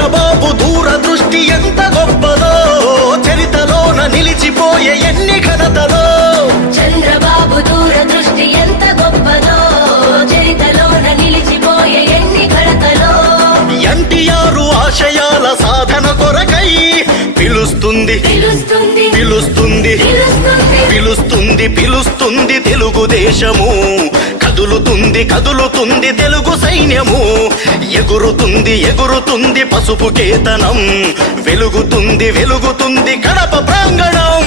చంద్రబాబు దూరదృష్టి ఎంత గొప్పదో, చరితలోన నిలిచిపోయే ఎన్ని ఘనతలో. చంద్రబాబు దూరదృష్టి ఎంత గొప్పదో, చరితలోన నిలిచిపోయే ఎన్ని ఘనతలో. ఎన్టీఆర్ ఆశయాల సాధన కొరకై పిలుస్తుంది పిలుస్తుంది పిలుస్తుంది పిలుస్తుంది పిలుస్తుంది పిలుస్తుంది తెలుగుదేశము. కదులుతుంది కదులుతుంది తెలుగు సైన్యము. ఎగురుతుంది ఎగురుతుంది పసుపు కేతనం. వెలుగుతుంది వెలుగుతుంది కడప ప్రాంగణం.